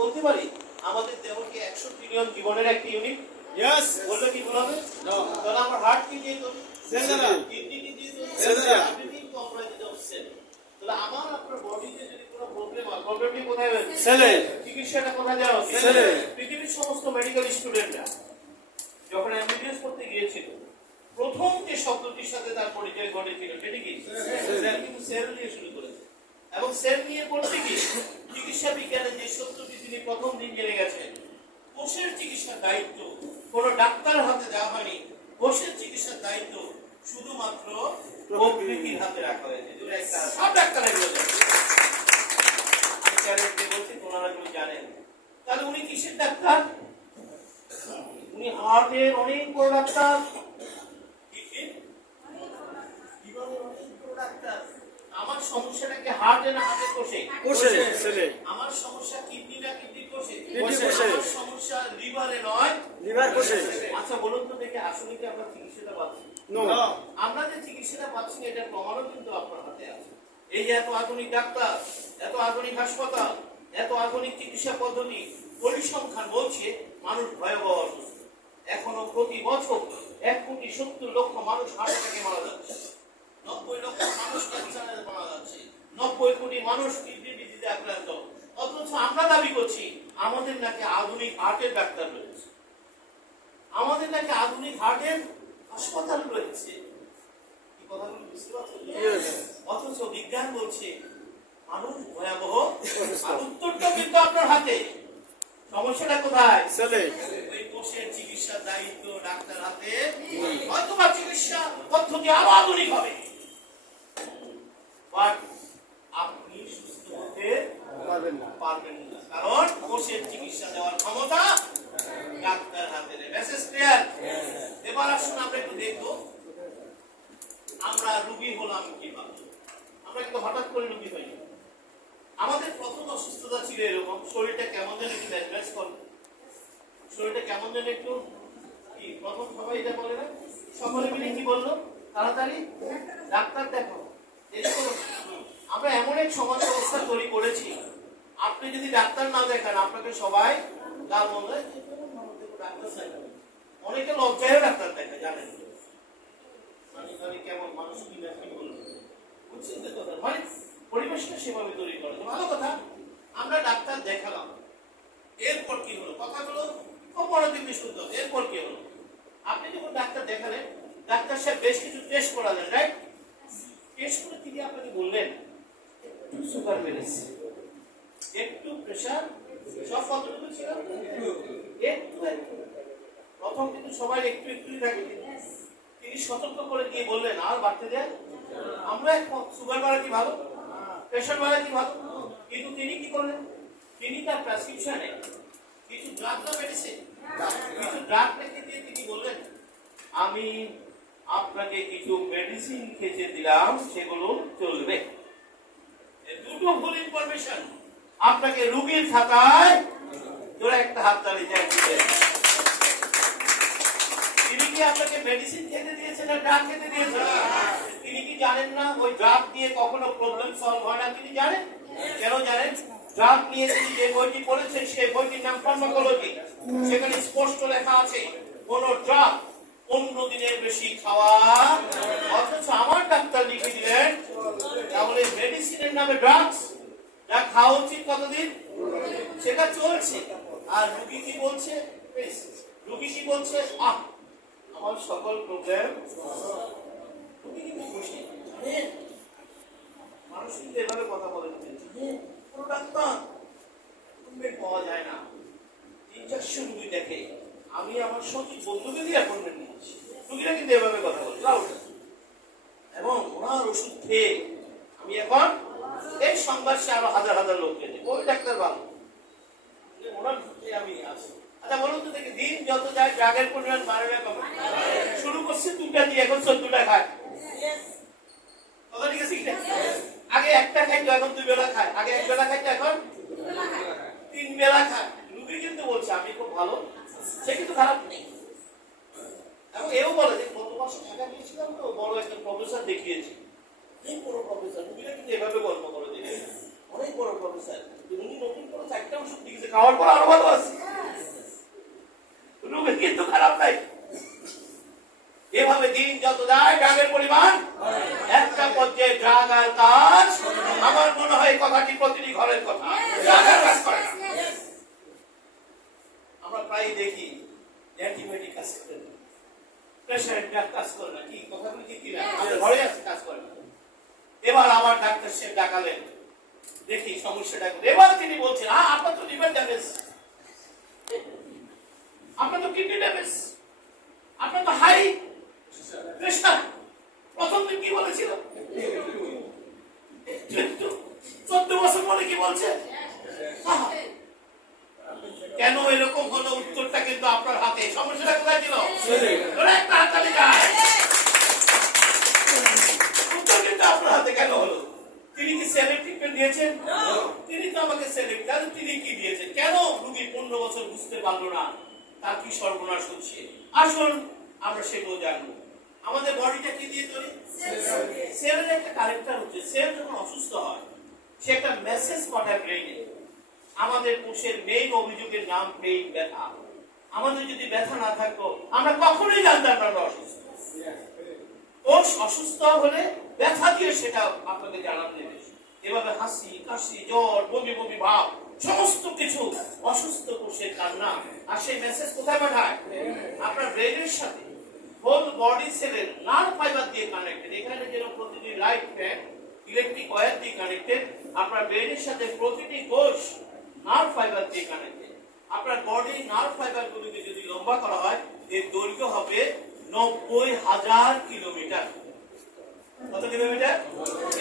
বলতে পারি আমাদের দেহ কি 100 ট্রিলিয়ন জীবনের একটা ইউনিট? यस বললে কি ভুল হবে? नो তাহলে আমার হার্ট কি দিয়ে তৈরি? सेल কিডনি কি দিয়ে তৈরি? Cell দ্বারা। Everything comprised of cell. তাহলে আমার আপনার বডিতে যদি কোনো প্রবলেম হয়, প্রবলেমটি কোথায় হবে? সেলে। চিকিৎসাটা কোথায় যাওয়া উচিত? সেলে। পৃথিবীর সমস্ত মেডিকেল স্টুডেন্টরা যখন এমবিবিএস করতে গিয়েছিল, প্রথম যে শব্দটির সাথে তার পরিচয় ঘটেছিল সেটি কি? সেল। কিন্তু সেল দিয়ে শুরু করেছে। এবং সেল নিয়ে পড়তে গিয়ে চিকিৎসা বিজ্ঞানের যে সত্যটি তিনি প্রথম দিন জেনে গেছেন, কোষের চিকিৎসার দায়িত্ব কোনো ডাক্তার হাতে দেওয়া হয়নি। কোষের চিকিৎসার দায়িত্ব শুধুমাত্র প্রকৃতির হাতে রাখা হয়েছে। সব ডাক্তার এগুলো বলছি, ওনারা এগুলো জানেন। তাহলে উনি কিসের ডাক্তার? উনি হার্টের অনেক বড় ডাক্তার। আমার সমস্যাটাকে হার্টে না হার্টের কোষে? कोशे सेले আমার সমস্যা কিডনি না কিডনির কোষে? কিডনির কোষে। আমার সমস্যা লিভারে নয়। लिवर कोशे আচ্ছা বলুন তো দেখে, আসলে কি আমরা চিকিৎসাটা পাচ্ছি? नो আমরা যে চিকিৎসাটা পাচ্ছি না, এটার প্রমাণও কিন্তু আপনার হাতে আছে। এই যে এত আধুনিক ডাক্তার, এত আধুনিক হাসপাতাল, এত আধুনিক চিকিৎসা পদ্ধতি, পরিসংখ্যান বলছে মানুষ ভয়াবহ অসুস্থ। এখনো প্রতি বছর 1,70,00,000 মানুষ হার্ট অ্যাটাকে মারা যাচ্ছে, 90 লক্ষ মানুষ ক্যান্সারে মারা যাচ্ছে, 90 কোটি মানুষ কিডনি ডিজিজে আক্রান্ত। অথচ আমরা দাবি করছি আমাদের নাকি আধুনিক হার্টের ডাক্তার রয়েছে, আমাদের নাকি আধুনিক হার্টের হাসপাতাল রয়েছে। কি কথাগুলো বুঝতে পারছেন? অথচ বিজ্ঞান বলছে মানুষ ভয়াবহ। আর উত্তরটা কিন্তু আপনার হাতে। সমস্যাটা কোথায়? सेले ওই কোষের চিকিৎসার দায়িত্ব ডাক্তার হাতে। হয়তোবা চিকিৎসা পদ্ধতি আরো আধুনিক হবে, বাট আপনি সুস্থ হতে পারবেন না, কারণ কোষের চিকিৎসা দেওয়ার ক্ষমতা ডাক্তার হাতে নেই। Message clear? এবার আসুন আমরা একটু দেখবো আমরা রোগী হলাম কিভাবে। আমরা কিন্তু হঠাৎ করে রোগী হইনি। আমাদের প্রথম অসুস্থতা ছিল এরকম, শরীরটা কেমন যেন একটু ড্যামেজ করে, শরীরটা কেমন যেন একটু কি, প্রথম সবাই এটা বলে না, সকলে মিলে কি বললো? তাড়াতাড়ি ডাক্তার দেখো। এরকম আমরা এমন এক সমাজ ব্যবস্থা তৈরি করেছি, আপনি যদি ডাক্তার না দেখান আপনাকে সবাই গাল বলবে, ডাক্তার দেখান। অনেকে লজ্জায় ডাক্তার দেখে, জানেন কেমন মানুষ কি না কি বলবে, বুঝছেন তো কথা? মানে পরিবেশটা সেভাবে তৈরি করা ভালো কথা। আমরা ডাক্তার দেখালাম, এরপর কি হলো? কথাগুলো খুব বড় দিকে শুনতে হবে। এরপর কি হলো? আপনি যখন ডাক্তার দেখালেন, ডাক্তার সাহেব বেশ কিছু টেস্ট করালেন, রাইট? টেস্ট করে তিনি আপনাকে বললেন একটু সুগার বেড়েছে, একটু প্রেশার, সব কতটুকু ছিল? একটু একটু। প্রথম কিন্তু সবাই একটু একটুই থাকে। তিনি সতর্ক করে দিয়ে বললেন আর বাড়তে দেয়। আমরা সুগার বাড়া কি ভালো, প্রেশার বাড়া কি ভালো, কিন্তু তিনি কি করলেন? তিনি তার প্রেসক্রিপশনে কিছু ড্রাগ বা মেডিসিন, কিছু ড্রাগ লিখে দিয়ে তিনি বললেন আমি আপনাকে কিছু মেডিসিন খেতে দিলাম, সেগুলো চলবে। দুটো ভুল ইনফরমেশন আপনাকে রোগীর খাতায় জোরে একটা হাত তালি দেয়। তিনি কি আপনাকে মেডিসিন খেতে দিয়েছেন না ড্রাগ খেতে দিয়েছেন? তিনি কি জানেন না ওই ড্রাগ দিয়ে কখনো প্রবলেম সলভ হয় না? তিনি জানেন। কেন জানেন? ড্রাগ নিয়ে তিনি যে বইটি পড়েছেন সেই বইটির নাম ফার্মাকোলজি। সেখানে স্পষ্ট লেখা আছে কোন ড্রাগ 15 দিনের বেশি খাওয়া। অথচ আমার ডাক্তার লিখে দিলেন তাহলে মেডিসিনের নামে ড্রাগস, যা খাওয়া উচিত কতদিন, সেটা চলছে। আর রোগী কি বলছে? রোগী কি বলছে? আমার সকল প্রবলেম। রোগী কিন্তু খুশি। মানুষ কিন্তু এভাবে কথা বলে কোনো ডাক্তার পাওয়া যায় না, 300-400 রোগী দেখে। আমি আমার সচিব বন্ধুকে দিয়ে অ্যাপয়েন্টমেন্ট নিয়েছি, রোগীরা কিন্তু এভাবে কথা বলে এবং ওনার ওষুধ খেয়ে আমি এখন এই সংঘর্ষে আরো হাজার হাজার লোক খেতে। ওই ডাক্তার ভালো, ওনার আমি আছি। আচ্ছা বলুন তো দেখি, দিন যত যায় ড্রাগের পরিমাণ বাড়ে না কমে? শুরু করছে 2টা দিয়ে, এখন 14টা খায়। কথা ঠিক আছে? আগে একটা খাইতো, এখন 2 বেলা খায়। আগে 1 বেলা খাইতো, এখন 3 বেলা খায়। রোগী কিন্তু বলছে আমি খুব ভালো, সে কিন্তু খারাপ নেই। এবং এও বলে যে গত মাসে ঢাকা গিয়েছিলাম তো, বড় একজন প্রফেসর দেখিয়েছি, এই বড় প্রফেসর। রোগীরা কিন্তু এভাবে গল্প করে দিলেন, অনেক বড় প্রফেসর। উনি নতুন করে 4টা ওষুধ দিয়েছে খাওয়ার পর আরো ভালো আছে, রোগী কিন্তু খারাপ নাই। এভাবে দিন যত যায় ড্রাগের পরিমাণ একটা পর্যায়ে ড্রাগ আর কাজ, আমার মনে হয় কথাটি প্রতিটি ঘরের কথা, ড্রাগ আর কাজ করে না। আমরা প্রায় দেখি অ্যান্টিবায়োটিক কাজ করে না, প্রেশার ড্রাগ কাজ করে না, কি কথাগুলো কি না ঘরে আছে কাজ করে না। এবার আমার ডাক্তার সাহেব ডাকালেন, দেখি সমস্যাটা। এবার তিনি বলছেন আপনার তো লিভার ড্যামেজ, আপনার তো কিডনি ড্যামেজ, আপনার তো হাই প্রেশার। প্রথম দিন কি বলেছিল? 14 বছর পরে কি বলছে? কেন এরকম হলো? উত্তরটা কিন্তু আপনার হাতে। সমস্যাটা কোথায় ছিল? একটা হাততালি যায়। উত্তর কিন্তু আপনার হাতে কেন হলো? তিনি কি সেলেক্ট ট্রিটমেন্ট দিয়েছেন? তিনি তো আমাকে সেলেক্ট, তিনি কি দিয়েছেন? কেন রোগী 15 বছর বুঝতে পারলো না তার কি সর্বনাশ হচ্ছে? আসুন আমরা সেটাও জানবো। আমাদের বডিটা কি দিয়ে তৈরি? সেলের একটা ক্যারেক্টার হচ্ছে, সেল যখন অসুস্থ হয় সে একটা মেসেজ পাঠায় ব্রেইনে। আমাদের কোষের মেইন অভিযোগের নাম পেইন, ব্যথা। আমাদের যদি ব্যথা না থাকতো আমরা কখনোই জানতাম না অসুস্থ। কোষ অসুস্থ হলে ব্যথা দিয়ে সেটা আপনাকে জানান দেবে। এভাবে হাসি কাশি জ্বর বমি বমি ভাব সমস্ত কিছু অসুস্থ কোষের কান্না। আর সেই মেসেজ কোথায় পাঠায়? আপনার ব্রেনের সাথে হোল বডি সেলের নার্ভ ফাইবার দিয়ে কানেক্টেড। এখানে যেন প্রতিটি লাইট ফ্যান ইলেকট্রিক ওয়্যার দিয়ে কানেক্টেড, আপনার ব্রেনের সাথে প্রতিটি কোষ নার্ভ ফাইবার দিয়ে কানেক্টেড। আপনার বডি নার্ভ ফাইবার গুলোকে যদি লম্বা করা হয় এর দৈর্ঘ্য হবে 90,000 কিলোমিটার। কত কিলোমিটার?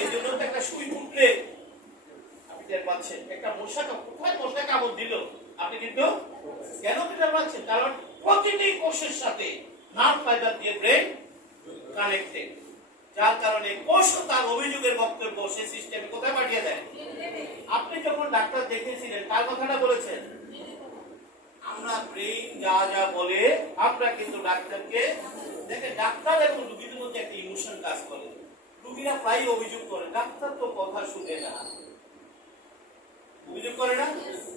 এই জন্য তো একটা সুই ফুটলে আপনি টের পাচ্ছেন, একটা মশা কোথায় মশা কামড় দিল আপনি কিন্তু কেন টের পাচ্ছেন? কারণ প্রতিটি কোষের সাথে নার্ভ ফাইবার দিয়ে ব্রেন কানেক্টেড, যার কারণে কোষ তার অভিযোগের বক্তব্য সে সিস্টেমে কোথায় পাঠিয়ে দেয়। আপনি যখন ডাক্তার দেখেছিলেন কার কথাটা বলেছেন? আমরা ব্রেইন যা যা বলে আমরা কিন্তু ডাক্তারকে দেখে। ডাক্তার এবং রোগীদের মধ্যে একটা ইমোশন কাজ করে। রোগীরা প্রায় অভিযোগ করে ডাক্তার তো কথা শুনে না, অভিযোগ করে না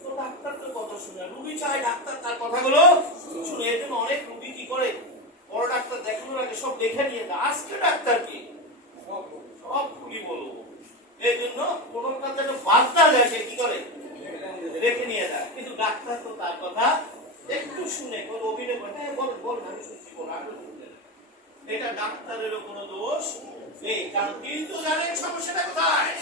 তো ডাক্তার তো কথা শুনে না। রোগী চায় ডাক্তার তার কথাগুলো শুনে। এর জন্য অনেক রোগী কি করে, বড় ডাক্তার দেখানোর আগে সব দেখে নিয়ে যায়। আজকে ডাক্তার কি সব খুলি বলবো, এই জন্য কোনটা যেন বার্তা যায় সে কি করে রেখে নিয়ে যায়। কিন্তু ডাক্তার তো তার কথা একটু শুনে অভিনয় করে, হ্যাঁ বল বল আমি শুনছি, বল আমি শুনছি। এটা ডাক্তারেরও কোনো দোষ নেই, কারণ কিন্তু জানেন সমস্যাটা কোথায়।